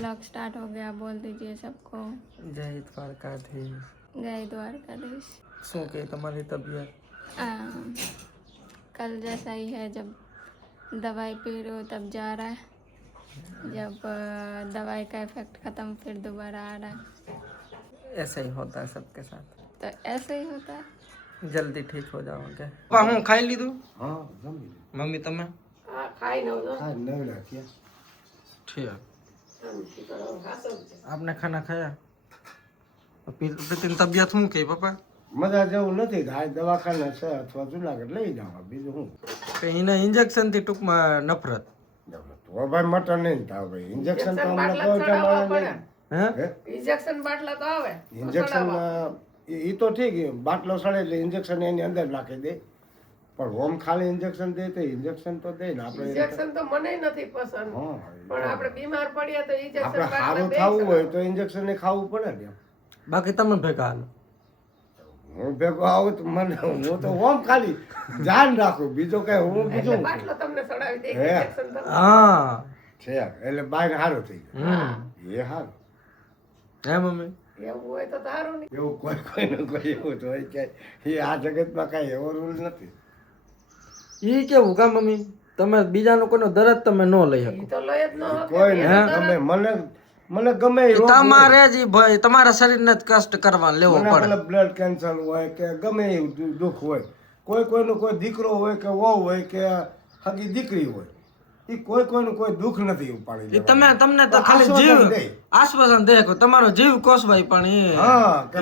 Blog start हो गया, बोल दीजिए सबको। जय द्वारकाधीश। जय द्वारकाधीश। શું કે તમારી તબિયત? कल जैसा ही है, जब दवाई पी रहे हो तब जा रहा है, जब दवाई का इफेक्ट खत्म फिर दोबारा आ रहा है। ऐसा ही होता है सबके साथ, तो ऐसे ही होता है। જલ્દી ઠીક हो जाओगे। હું ખાઈ લીધું? હા જમી મમ્મી તમે? ખાઈ નવડા ક્યાં ठीक। आपने खाना खाया? प्रीतिन तबियत શું કે પપ્પા? મજા જેવું નથી આ દવાખાને છે અથવા જુનાગઢ લઈ જાવ બીજું શું એને ઇન્જેક્શન થી ટૂંકમાં નફરત તો ભાઈ મટન નહીં થાવ ભાઈ ઇન્જેક્શન તો અમને કોઈ ટાઈમ હે ઇન્જેક્શન બાટલા તો આવે ઇન્જેક્શન ઈ તો ઠીક બાટલો સડે એટલે ઇન્જેક્શન એની અંદર નાખી દે પણ હોમ ખાલી ઇન્જેક્શન દે તો ઇન્જેક્શન તો દે ને આપણે ઇન્જેક્શન તો મને નથી પસંદ પણ આપણે બીમાર પડ્યા તો ઇન્જેક્શન આપણે સારું થવું હોય તો ઇન્જેક્શન ને ખાવું પડે ને બાકી તમે ભેગા હાલો હું ભેગો આવું તો મને હું તો હોમ ખાલી ધ્યાન રાખું બીજો કઈ હું બીજું બાટલો તમને સડાવી દે ઇન્જેક્શન તો હા છે એટલે બાય સારું થઈ ગયું એ સારું હે મમ્મી એવું હોય તો સારું નહીં એવું કોઈ કોઈ એવું તો હોય કે એ આ જગતમાં કાંઈ એવો રૂલ નથી ઈ કેવું કા મમ્મી તમે બીજા લોકોનો દર્દ તમે ન લઈ શકો તો લય જ ન કોઈ નહીં ગમે મને ગમે એ રોગ તમારે જ ભાઈ તમારા શરીરને જ કષ્ટ કરવા લેવો મને પડે ભલે બ્લડ કેન્સર હોય કે ગમે એવું દુઃખ હોય કોઈનો કોઈ દીકરો હોય કે વહુ હોય કે હગી દીકરી હોય એ કોઈનું કોઈ દુઃખ નથી ઉપાડી ઈ તમને તો ખાલી જીવ આશ્વાસન દે કે તમારો જીવ કોસવાય પણ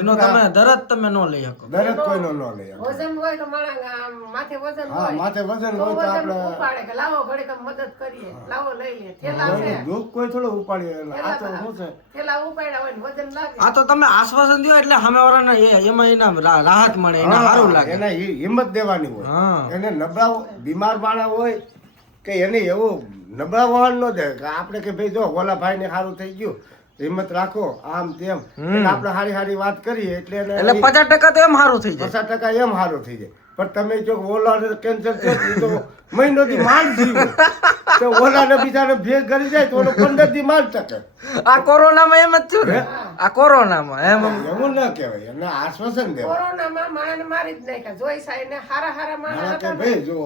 એનો તમે દર્દ તમે ન લઈ શકો દરેક કોઈનો ન લે વજન હોય તો મારા માથે વજન હા હોય માથે વજન તો હોય તો વજન આપણે ઉપાડે કે લાવો ઘડી તમે મદદ કરીએ લાવો લઈ લે થેલા છે દુઃખ કોઈ થોડું ઉપાડીએ આ તો શું છે થેલા ઉપાડ્યા હોય ને વજન લાગે આ તો તમે આશ્વાસન દો એટલે સામેવાળાને એમાં એના રાહત મળે એને સારું લાગે એને હિંમત દેવાની હોય હા એને નબળા બીમાર માણસ હોય કે એને એવું નબળા વહન ન દે કે આપણે કે ભાઈ જો ઓલા ભાઈ ને સારું થઈ ગયું હિંમત રાખો આમ તેમ એટલે આપણે સારી વાત કરીએ એટલે 50% તો એમ સારું થઈ જાય 50% એમ સારું થઈ જાય પણ તમે જો ઓલા કેન્સર થયો તો મહિનો થી માંડ જીવો તો ઓલા ને બીજાને ભેગ કરી જાય તો ઓલો 15 દી માંડ શકે આ કોરોનામાં એમ જ થયું ને આ કોરોનામાં એમ એવું ના કહેવાય એને આશ્વાસન દેવાય કોરોનામાં માણસને મારી જ નાખ્યા જોઈ સાહેબ ને હારા માણસ કે હતા ભાઈ જો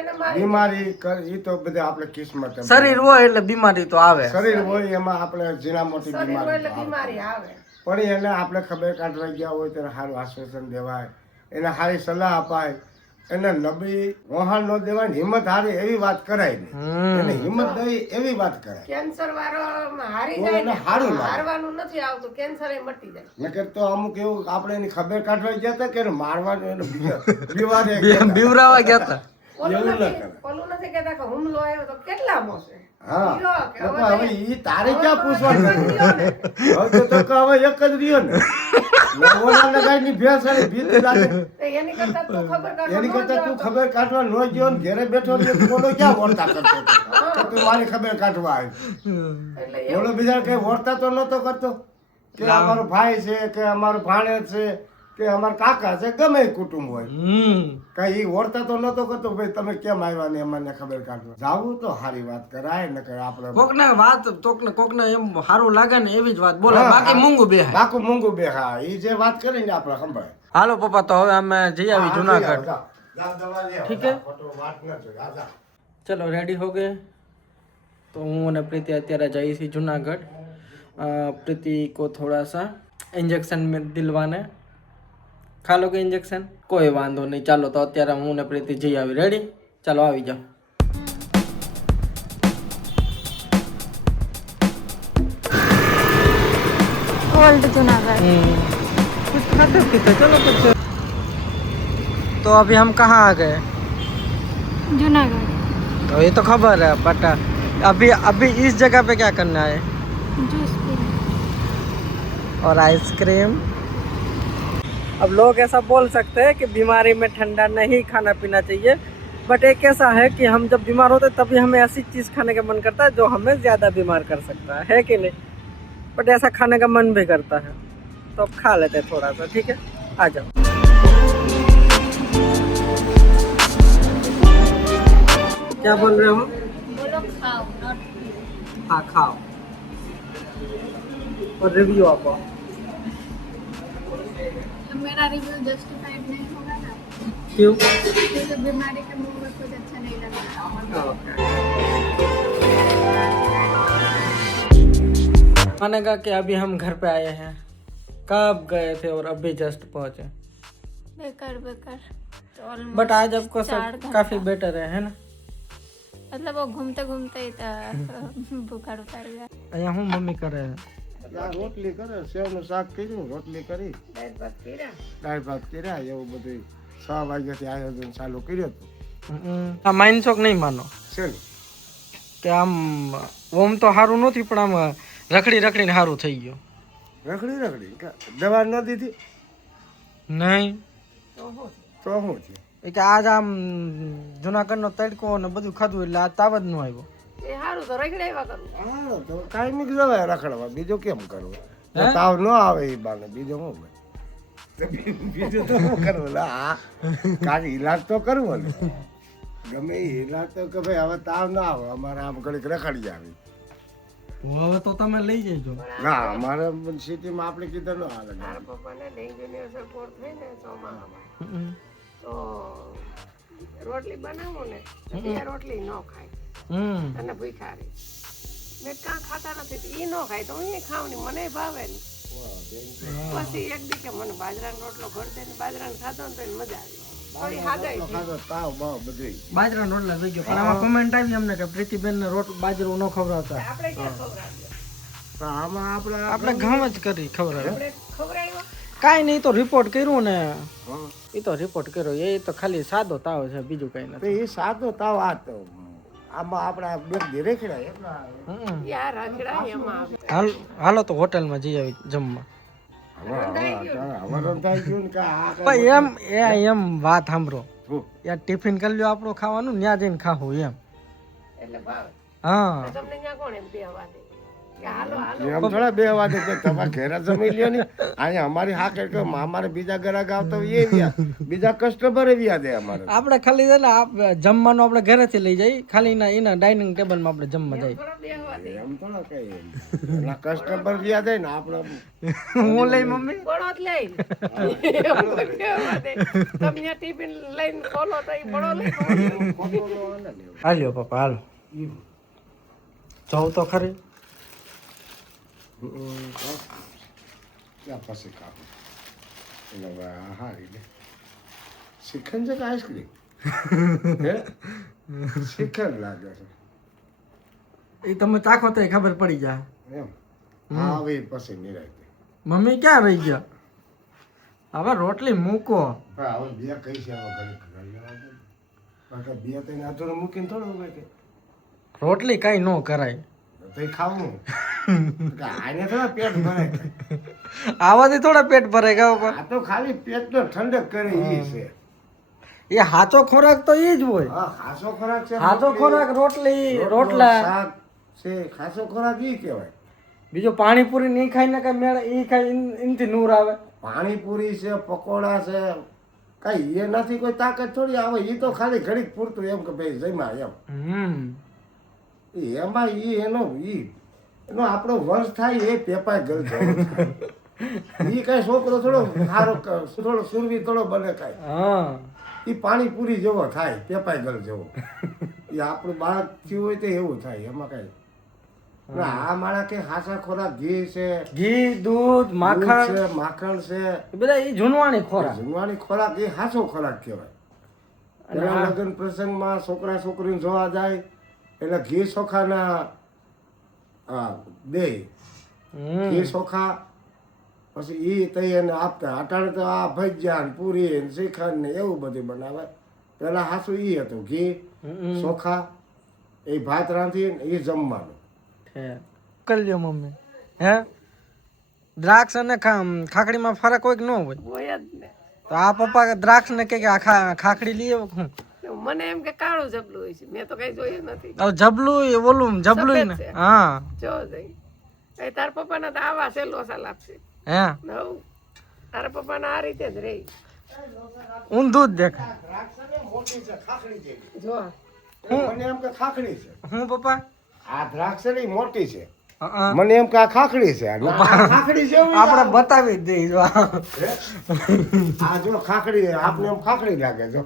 એને મારી બીમારી એ તો બધા આપણે કિસ્મત શરીર હોય એટલે બીમારી તો આવે શરીર હોય એમાં આપણે ઝીણા મોટી શરીર હોય એટલે બીમારી બીમારી આવે પણ એને આપણે ખબર કાઢવા ગયા હોય ત્યારે સારું આશ્વાસન દેવાય એને સારી સલાહ અપાય એને નબળી વહાણ ન દેવાય ને હિંમત હારી એવી વાત કરાય નહીં એને હિંમત દઈ એવી વાત કરાય કેન્સર વાળો હારી તો જાય એને ને સારું લાગે હારવાનું નથી આવતું કેન્સર એ મટી જાય નકર તો અમુક એવું આપણે એની ખબર કાઢવા ગયા હતા કે એને મારવાનું એને બીમારી બીવરાવા ગયા હતા ઓલું નથી કહેતા કે હુમલો આવ્યો તો કેટલા મોસે હા હવે ઈ તારે ક્યાં પૂછવાનું હવે તો હવે એક જ રહ્યો ને ઓલાને ગાયની ભેંસ અને ભીત લાગે એની કરતા તું ખબર કાઢવા ન ગયો ને ઘરે બેઠો રહ્યો તો બોલો ક્યાં વર્તા કરતો હતો કે તું મારી ખબર કાઢવા આવી બોલો બીજા કઈ વર્તા તો નતો કરતો કે અમારો ભાઈ છે કે અમારો ભાણેજ છે કે અમારા કાકા છે ગમે કુટુંબ હોય કઈ ઈ વર્તા તો નતો કરતો ભાઈ તમે કેમ આવ્યા ને અમને ખબર કાઢવા જાવું તો સારી વાત કરાય ને કે આપણે કોકને વાત કોકને એમ સારું લાગે ને એવી જ વાત બોલે બાકી મૂંગું બે બાકુ મૂંગું બે હા ઈ જે વાત કરી ને આપણે સંભાળે હાલો પપ્પા તો હવે અમે જઈ આવી જુનાગઢ ठीक है चलो रेडी हो गए तो हूँ અને પ્રીતિ અત્યારે જઈએ છીએ જુનાગઢ प्रीति को थोड़ा सा इंजेक्शन में दिलवाने खा लो के इंजेक्शन कोई वांधो नहीं ચાલો તો અત્યારે હું ને પ્રીતિ જઈ આવી રેડી ચાલો આવી જાઓ ओल्ड जूनागढ़। कुछ खाते पीते चलो कुछ तो अभी हम कहाँ आ गए जूनागढ़। तो ये तो खबर है बट अभी इस जगह पे क्या करना है जूस पीना और आइसक्रीम अब लोग ऐसा बोल सकते हैं कि बीमारी में ठंडा नहीं खाना पीना चाहिए बट एक ऐसा है कि हम जब बीमार होते हैं तभी हमें ऐसी चीज़ खाने का मन करता है जो हमें ज़्यादा बीमार कर सकता है कि नहीं बट ऐसा खाने का मन भी करता है तो अब खा लेते हैं थोड़ा सा ठीक है आ जाओ क्या बोल रहे हो बोलो खाओ हाँ खाओ और रिव्यू आपको मेरा रिव्यू जस्टिफाइड नहीं होगा ना, क्यों? क्योंकि बीमारी के मुंह में कुछ अच्छा नहीं लगता। मानेगा कि अभी हम घर पे आए हैं, कब गए थे और अभी जस्ट पहुंचे। बेकार बेकार तो almost बट आज आपको 4 सब घंटा। काफी बेटर है ना? मतलब वो घूमते घूमते ही बुखार उतर गया। અહીંયા હું મમ્મી કરે આ રોટલી કરે, સેવનું શાક કર્યું, રોટલી કરી, દાળ ભાત કર્યા. દાળ ભાત કર્યા, એવું બધું 6 વાગ્યાથી આયોજન ચાલુ કર્યું હતું. આ માઇનશોક નહીં માનો શેનું? કે આમ ઓમ તો સારું નથી પણ આમ રખડી રખડીને સારું થઈ ગયું. રખડી દવા ન દીધી નહીં તો શું છે? એ કે આજ આમ જુનાગઢનો તડકો ને બધું ખાધું એટલે આ તાવ જ ન આવ્યો. એ સારું તો રગડે એવા કરું. હા તો કાંઈ નહીં જવાય રખડવા, બીજું કેમ કરવું? જો તાવ ન આવે એ બાને બીજું શું હોય? બીજું તો શું કરવું? હા કાંઈ ઈલાજ તો કરવો ને, ગમે એ ઈલાજ તો કે ભાઈ હવે તાવ ના આવે, અમારે આમ ઘડીક રખડી આવી. હવે તો તમે લઈ જજો. ના અમારે સિટીમાં આપણે કીધું ન હાલે. મારા પપ્પાને ડેન્ગ્યુની અસર પોર થઈ ને ચોમાસામાં, તો રોટલી બનાવું ને તો 2 રોટલી ન ખાય અને ભૂખ્યા રહે. મેં કાં ખાતા નથી તો એ ન ખાય તો હું એ ખાવ ને, મને ભાવે ને. પછી એક દી કે મને બાજરાનો રોટલો ઘર દે ને બાજરાનો ખાધો ને તો એને મજા આવી. થોડી હાગાઈ થઈ. ખાધો તાવ બાવ બધું બાજરા રોટલા લઈ ગયો. પણ આમાં કમેન્ટ આવી અમને કે પ્રીતિબેન ને બાજરો ન ખવડાવતા. આપણે ક્યાં ખવડાવ્યો? તો આમાં આપણે ઘઉં જ કરી ખવડાવે. આપણે ખવડાવ્યો. કાંઈ નહીં, તો રિપોર્ટ કર્યું ને, હા. એ તો રિપોર્ટ કર્યો, એ તો ખાલી સાદો તાવ છે, બીજું કઈ તો નથી. એ સાદો તાવ આ તો આમાં આપણા બે ઘેરે ખેડાય એટલા યાર રગડા એમાં આવે. હાલો તો હોટલમાં જઈ આવી જમવા. હવે રંધાઈ ગયું ને કે આ પણ એમ વાત સાંભળો, શું? યાર ટિફિન કરી લ્યો આપણું ખાવાનું, ત્યાં જઈને ખાવું એમ. એટલે ભાવે. હા તમને ત્યાં કોણ એમ બેહવા દે કે હાલો હાલો? એમ થોડા બે વાગે કે તમારે ઘેરે જમી લ્યો ને. અહીંયા અમારી હા કે અમારે બીજા ગ્રાહક આવતા હોય એ વ્યા, બીજા કસ્ટમર વ્યા દે અમારે. આપણે ખાલી છે ને જમવાનું આપણે ઘરેથી લઈ જઈએ, ખાલી એના ડાઇનિંગ ટેબલમાં આપણે જમવા જઈએ. થોડો બેહવા દે. એમ થોડા કઈ એના કસ્ટમર વ્યા દે ને આપણે હું લઈ મમ્મી બળો જ લઈ બેહવા દે. તમે ત્યાં ટિફિન લઈને ખોલો તો એ બળો લઈ હાલ્યો પપ્પા હાલો, જવું તો ખરી. ત્યાં પછી ખાવું એટલે હવે આ હારી લે. શ્રીખંડ છે કે આઈસ્ક્રીમ? હે શ્રીખંડ લાગે છે એ તમે ચાખો તો ખબર પડી જાય. એમ. હા હવે પછી નિરાય. મમ્મી ક્યાં રહી ગયા? હવે રોટલી મૂકો. હા હવે બે કઈ છે હવે ઘરે કરી લેવા દે. બાકી બે તઈને આધોને મૂકીને થોડું હોય કે રોટલી કઈ ન કરાય. તો ખાવું આને થોડા પેટ ભરાય. આવાથી થોડા પેટ ભરાય ગયા ઉપર. આ તો ખાલી પેટનો ઠંડક કરે એ છે. એ હાચો ખોરાક તો એ જ હોય. હા ખાસો ખોરાક છે. હાચો ખોરાક રોટલી રોટલા, શાક છે, ખાસો ખોરાક ઈ કહેવાય. બીજો પાણીપુરી નહીં ખાઈ ને કઈ મેળ એ ખાઈ એનથી નૂર આવે. પાણીપુરી છે, પકોડા છે, કઈ એ નથી કોઈ તાકાત થોડી આવે. એ તો ખાલી ઘડીક પૂરતું એમ કે ભાઈ જમ્યા એમ. એમાં એનો આપણો વંશ થાય એ પેપાય ગલ જાય. એ કઈ છોકરો થોડો સારો થોડો સુરવી થોડો બને કાંઈ. હા એ પાણીપુરી જેવો થાય, પેપાય ગલ જેવો. એ આપણું બાળક થયું હોય તો એવું થાય. એમાં કઈ આ મારા કે હાસા ખોરાક ઘી છે, ઘી દૂધ માખણ છે, માખણ છે, એ બધા એ જૂનવાણી ખોરાક. જમવાની ખોરાક એ હાસો ખોરાક કહેવાય. પેલા લગ્ન પ્રસંગમાં છોકરા છોકરીને જોવા જાય એટલે ઘી ચોખાના દે, ઘી ચોખા પછી ઈ તઈ એને આપતા. અટાણે તો આ ભજીયા ને પૂરી ને શ્રીખંડ ને એવું બધું બનાવે. પેલા હાસું ઈ હતું, ઘી ચોખા એ ભાત રાંધી એ જમવાનું. કરી લ્યો મમ્મી. હે દ્રાક્ષ અને ખાખડીમાં ફરક હોય કે ન હોય? હોય જ ને. તો આ પપ્પા દ્રાક્ષ ને કે આ ખાખડી લઈ આવો. હું મને એમ કે કાળું જબલું હોય છે, મેં તો કઈ જોયું નથી. હવે જબલું ઓલું જબલું ને. સફેદ છે. હા જો જઈ એ તાર પપ્પાના તો આવા છે લોસા લાગશે. હે નવ તારા પપ્પાના આ રીતે જ રહી. ઊંધું જ દેખાય. મોટી છે, ખાખડી જેવી. જો મને એમ કે ખાખડી છે. હું પપ્પા આ દ્રાક્ષ છે ને ઈ મોટી છે. હા. મને એમ કે આ ખાખડી છે આ ખાખડી છે એવું આપણે બતાવી જ દઈએ જો આ. આ જો ખાખડી આપને એમ ખાખડી લાગે જો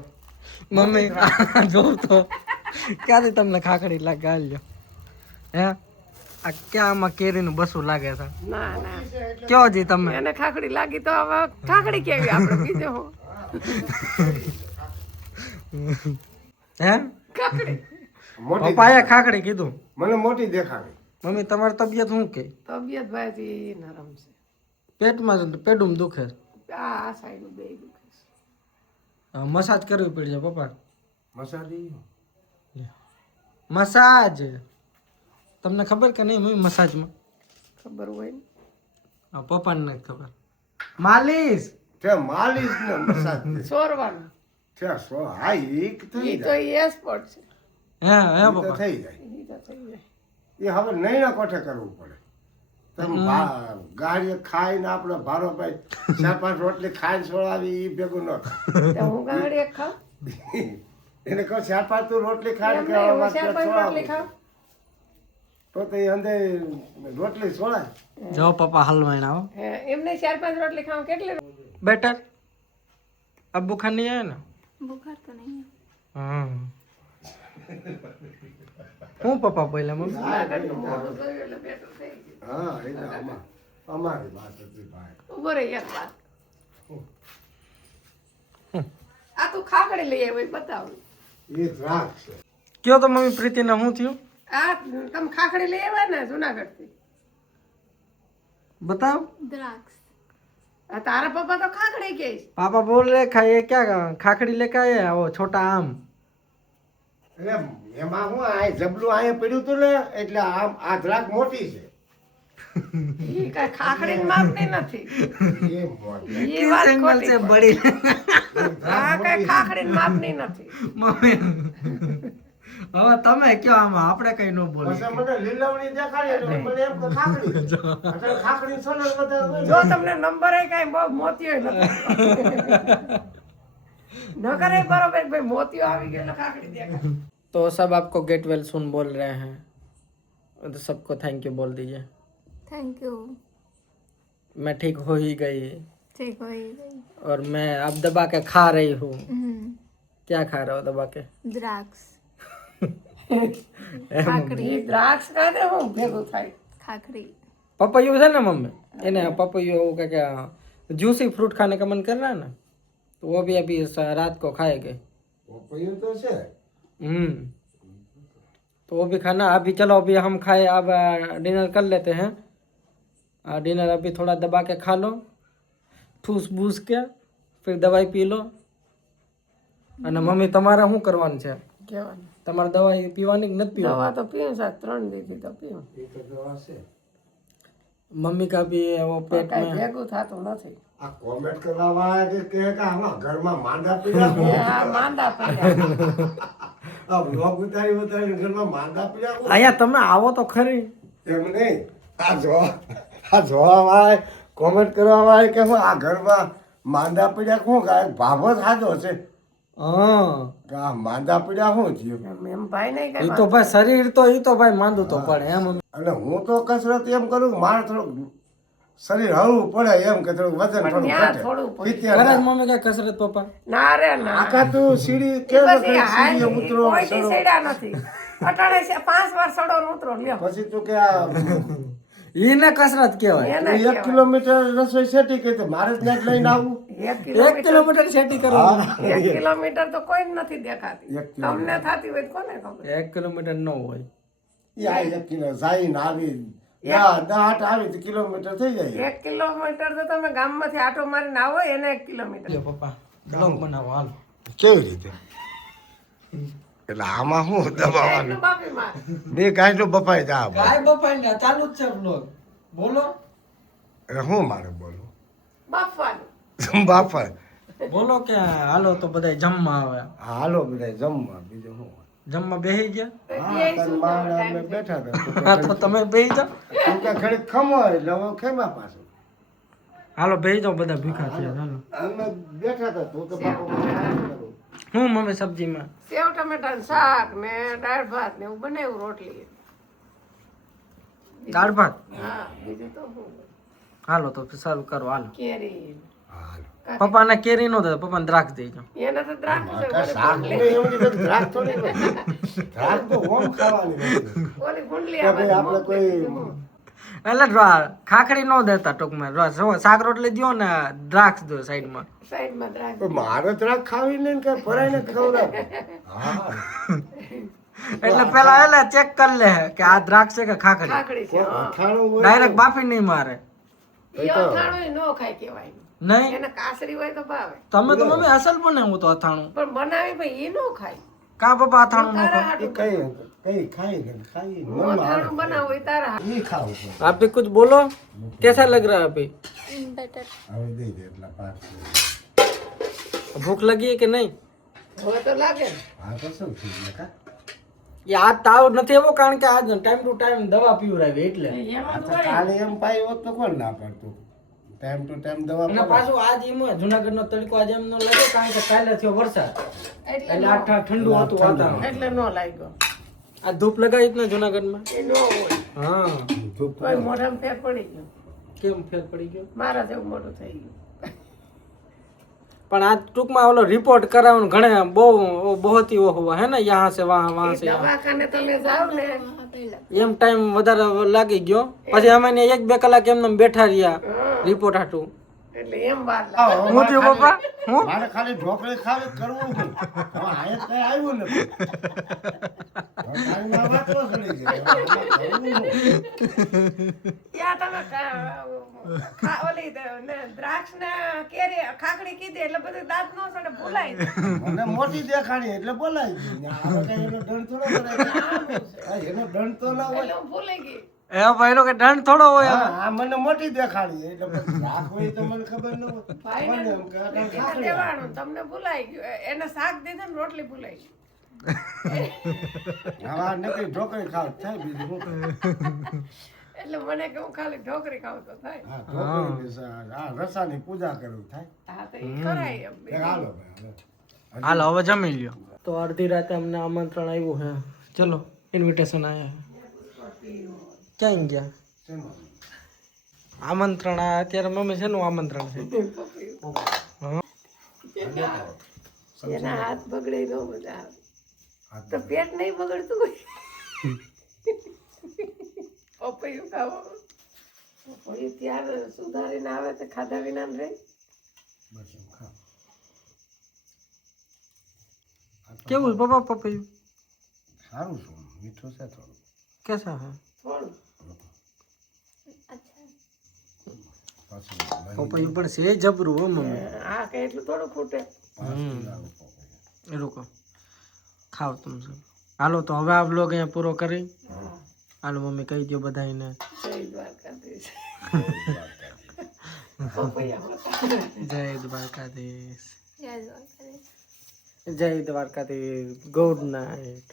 મમ્મી જોઉં તો ક્યાંથી તમને ખાખડી લાગે હાલ્યો હે આ ક્યાં આમાં કેરીનું બસું લાગે છે ના ના કયો જી તમે એને ખાખડી લાગી તો હવે ખાખડી કેવી આપણે બીજો હું હે ખાખડી મોટી પપ્પાએ ખાખડી કીધું મને મોટી દેખાડી મમ્મી તમારી તબિયત શું કે તબિયત ભાઈ નરમ છે પેટમાં પેડું દુખે આ સાઈડ બે દુખે છે મસાજ કરવી પડશે પપ્પા મસાલી મસાજ તમને ખબર કે નહીં મમ્મી મસાજમાં ખબર હોય ને પપ્પાને નથી ખબર માલિશ તે માલિશ ને મસાજ સોરવાનું તે સો હા એક થઈ ઈ તો જાય એસપોર્ટ છે હે હે ઈ તો પપ્પા થઈ જાય ઈ તો થઈ જાય એ હવે નૈણા કોઠે કરવું પડે તમે ગાડી ખાઈને આપણે ભારો ભાઈ 4-5 રોટલી ખાઈને છોડાવી એ ભેગું ન થાય તો હું ગાડી એક ખાવ એને કહો 4-5 તું રોટલી ખાઈને એમ કે નહીં, હું વાત 4-5 રોટલી ખાવ તો તો એ અંદર રોટલી છોડાય જો પપ્પા હલવાઈને આવો હે, એમને 4-5 રોટલી ખાવ કેટલી બેટર अब बुखार नहीं आया ना बुखार तो नहीं है। हाँ હું પપ્પા પહેલા મમ્મી આગળનું મોઢું જોયું એટલે બેટર થઈ ગયું હા એટલે અમારી વાત હતી ભાઈ ઉભો રહે એક વાત આ તું ખાખડી લઈ આવી બતાવું એ દ્રાક્ષ છે કયો તો મમ્મી પ્રીતિના શું થયું આ તમે ખાખડી લઈ આવ્યા ને જુનાગઢ થી बताओ द्राक्ष આ તારા પપ્પા તો ખાખડી કે છે. पापा बोल रहे खाइए क्या खाखड़ी लेकर आए हैं, वो छोटा आम એટલે એમાં હું આ જબલું અહીંયા પડ્યું હતું ને એટલે આમ આ દ્રાક્ષ મોટી છે ઈ કઈ ખાખડી માપની નથી એ મોટી ઈ વાત एंगल ખોટી से પણ. बड़ी આ કઈ ખાખડી માપની નથી મમ્મી હવે તમે કયો આમાં આપણે કઈ ન બોલી પછી મને લીલવણી દેખાડી એટલે મને એમ કે ખાખડી છે. એટલે ખાખડી સોલર બધા જો તમને નંબર એ કઈ બહુ મોતીઓ નથી ન કરે બરોબર ભાઈ મોતીઓ આવી ગયો એટલે ખાખડી દેખાય तो सब आपको गेट वेल सुन बोल रहे हैं तो सबको थैंक यू बोल दीजिए थैंक यू। मैं ठीक हो ही गई ठीक हो ही गई। और मैं अब दबा के खा रही हूँ क्या खा रहे हो दबा के द्राक्ष ખાખડી દ્રાક્ષ કાઢે હું ભેગું થાય खाखरी पपैयो है ना मम्मी इन्हें पपैयो क्या क्या जूसी फ्रूट खाने का मन कर रहा है ना तो वो भी अभी रात को खाएंगे પપૈયું તો છે तो वो भी खाना अभी चलो अभी हम खाए अब डिनर कर लेते हैं डिनर अभी थोड़ा दबा के खा लो ठूस बूस के फिर दवाई पी लो અને મમ્મી તમારે શું કરવાનું છે કહેવાનું તમારે દવાઈ પીવાની કે નથી પીવાની દવા તો પીવું સાહેબ 3 દીધી તો પીવું એ તો દવા છે मम्मी का भी वो पेट કઈ में ભેગું થતું નથી આ કોમેન્ટ કરવા વાળા કે કહે કે આમાં ઘરમાં માંદા પીડા એ આ માંદા પડ્યા આ બ્લોગ ઉતારી ઘરમાં માંદા પીડા અહીંયા તમે આવો તો ખરી એમ નહીં આ જોવા વાળા કોમેન્ટ કરવા વાળા કે હું આ ઘરમાં માંદા પીડા શું કાંઈ ભાવો સાચો છે હા કે આ માંદા પીડા શું થયું એમ ભાઈ નહીં એ કઈ તો ભાઈ શરીર તો એ તો ભાઈ માંદું તો પડે એમ અને હું તો કસરત એમ કરું કે મારે થોડુંક શરીર હળવું પડે એમ કે થોડુંક વજન પણ થોડું ત્યાં ઘટે થોડું પડે. પિત્તેર કરે જ મમ્મી કઈ કસરત પપ્પા ના રે ના આખા તું સીડી કેમ પછી હાલ સીડીએ ઉતરો કોઈથી ચડો. સેડા નથી અટાણે છે 5 વાર સડો ને ઉતરો લ્યો પછી તું કે આ એને કસરત કહેવાય એને 1 કહેવાય. કિલોમીટર રસોઈ સેટી કે તો મારે જ ત્યાં જ લઈને આવું 1 1 કિલોમીટર કિલોમીટર સેટી કરો 1 કિલોમીટર તો કોઈ જ નથી દેખાતી એક કિલોમીટર. તમને થતી હોય તો કોને ખબર 1 કિલોમીટર ન હોય એ આ 1 કિલો જઈને આવી 10 આવી તો કિલોમીટર થઈ જાય 1 કિલોમીટર તો તમે ગામમાંથી આટો મારીને આવો એને 1 કિલોમીટર લ્યો પપ્પા બ્લોગ બનાવો હાલો કેવી રીતે એટલે આમાં શું દબાવવાનું એટલું બાપી માર બે ગાંઠો બપાઈ જા કાય બપાઈ ને ચાલુ જ છે બ્લોગ બોલો એટલે હું મારે બોલું બાફવાનું બાપા બોલો કે હાલો તો બધા જમવા આવે હાલો બધા જમવા બીજું શું જમવા બેહી ગયા તો હા એ તારી શું માને time અમે છે? બેઠા હતા હા તો તમે બેહી જાઓ તું કે ઘડીક ખમો એટલે હવે ખેમા પાછું હાલો બેહી જાઓ બધા ભૂખા થયા હાલો અમે બેઠા હતા તું તો બાપા હું મમ્મી સબ્જીમાં સેવ ટમેટાનું શાક ને દાળ ભાત ને એવું બનાવ્યું રોટલી દાળ ભાત હા બીજું તો શું હાલો તો ચાલુ કરો હાલો કેરી પપ્પાને કેરી નો દે પપ્પાને દ્રાક્ષ દેજો એના તો દ્રાક્ષ છે, શાક ને એમની બધી દ્રાક્ષ થોડી હોય. દ્રાક્ષ તો ઓમ ખાવાની નથી. ઓલી ગુંડલી કે ભાઈ આપણે કોઈ એટલે ખાખડી નો દેતા ટૂંકમાં શાક રોટલી દ્યો ને દ્રાક્ષ દો સાઈડમાં સાઈડમાં દ્રાક્ષ પણ મારે દ્રાક્ષ ખાવી નહીં ને કે ભરાઈને ખવડાવ. હા એટલે પેલા એટલે ચેક કરી લે કે આ દ્રાક્ષ છે કે ખાખડી ખાખડી છે હા. અથાણું હોય ડાયરેક્ટ બાફી નહીં મારે ઈ અથાણું નો ખાય કહેવાય નહીં એને કાસરી હોય તો ભાવે તમે તો મમ્મી અસલ બને હું તો અથાણું પણ બનાવી ભાઈ ઈ નો ખાય કા પપ્પા અથાણું નો તારા ખાય એ હાટું કઈ ખાઈ ને ખાઈ હું અથાણું બનાવું એ તારા હાટું. ઈ ખાવું છે. आप भी कुछ बोलो कैसा लग रहा है अभी बेटर હવે દઈ દે એટલા પાંચ. भूख लगी है कि नहीं હવે તો લાગે ને. હા તો શું થઈ ગયું કા? ये આ તાવ નથી એવો કારણ કે આજ ટાઈમ ટુ ટાઈમ દવા પીવડાવી એટલે એમાં તો તો કાલે એમ પાઈ હોત તો કોણ ના પડતું. ટાઈમ ટુ ટાઈમ દવા અને પીવા. પાછું આજ એમ જુનાગઢ નો તડકો આજે એમ ન લાગે કારણ કે કાલે થયો વરસાદ એટલે એટલે આ ઠંડુ હતું વાતાવરણ એટલે નો લાગ્યો આ ધૂપ લગાવી જ ને જુનાગઢ માં એ નો હોય હા ધૂપ કોઈ મોઢામાં ફેર પડી ગયો કેમ ફેર પડી ગયો મારા જેવું મોટું થઈ ગયું પણ આ ટૂંકમાં ઓલો રિપોર્ટ કરાવવાનું ઘણે બહુત ही वो हुआ है ना यहाँ से वहाँ से यहाँ દવાખાને તમે જાઓ ને એમ ટાઈમ વધારે લાગી ગયો પછી અમે ને 1-2 કલાક એમને બેઠા રહ્યા રિપોર્ટ હાટું એટલે એમ વાર લાગે હું થયું પપ્પા હું મારે ખાલી ઢોકળી ખાવી કરવું છે. હવે આયા કઈ આવ્યું નથી. હવે મારી માં વાંચવા ચડી ગઈ. હવે આમાં કરવું નથી. ત્યાં તમે ઓલી ને દ્રાક્ષ ને કેરી ખાખડી કીધી એટલે બધું દાંત નો સડે ભૂલાય જાય. મને મોટી દેખાણી એટલે બોલાઈ ગઈ. હવે કઈ એનો દંડ થોડો કરાય. હા, એનો દંડ તો ના હોય. એટલે હું ભૂલી ગઈ એ ભાઈ નો કે દંડ થોડો હોય હા, આ મને મોટી દેખાણી એટલે પછી રાખ હોય તો મને ખબર ન હોય. ભાઈ મને એમ કે આ કાંઈ ને ખાખરી દેવાનું તમને ભૂલાઈ ગયું એને શાક દીધું ને રોટલી ભૂલાઈ ગઈ હવે આ નકરી ઢોકળી ખાવ થાય બીજું શું થાય? એટલે મને કે હું ખાલી ઢોકરી ખાવ તો થાય હા, ઢોકળીની આ રસાની પૂજા કરવી થાય. હા તો ઈ કરાય એમ એક હાલો ભાઈ, હવે. હાલો હવે જમી લ્યો તો અડધી રાતે અમને આમંત્રણ આવ્યું હે ચલો ઇન્વિટેશન આયા હે ક્યાં ગયા શેનું? આમંત્રણ આ અત્યારે મમ્મી શેનું આમંત્રણ છે હા એના હાથ બગડે નો બધા હાથ તો પેટ નહીં બગડતું હોય પપૈયું ખાવો પપૈયું ત્યાર સુધારીને આવે તો ખાધા વિના રહે બસ એમ ખાવ. કેવું છે પપ્પા પપૈયું સારું છે, મીઠું છે થોડું. કેસા હે થોડું પાછું પપૈયું પણ છે જબરું હો મમ્મી આ કઈ એટલું થોડું ખૂટે એ રૂકો ખાવ તમે સબ હાલો તો હવે આ બ્લોગ અહીંયા પૂરો કરી હાલો મમ્મી કહી દો બધાને જય દ્વારકાધીશ પપૈયા જય દ્વારકાધીશ जय द्वारकाधीश જય દ્વારકાધીશ ગુડ નાઇટ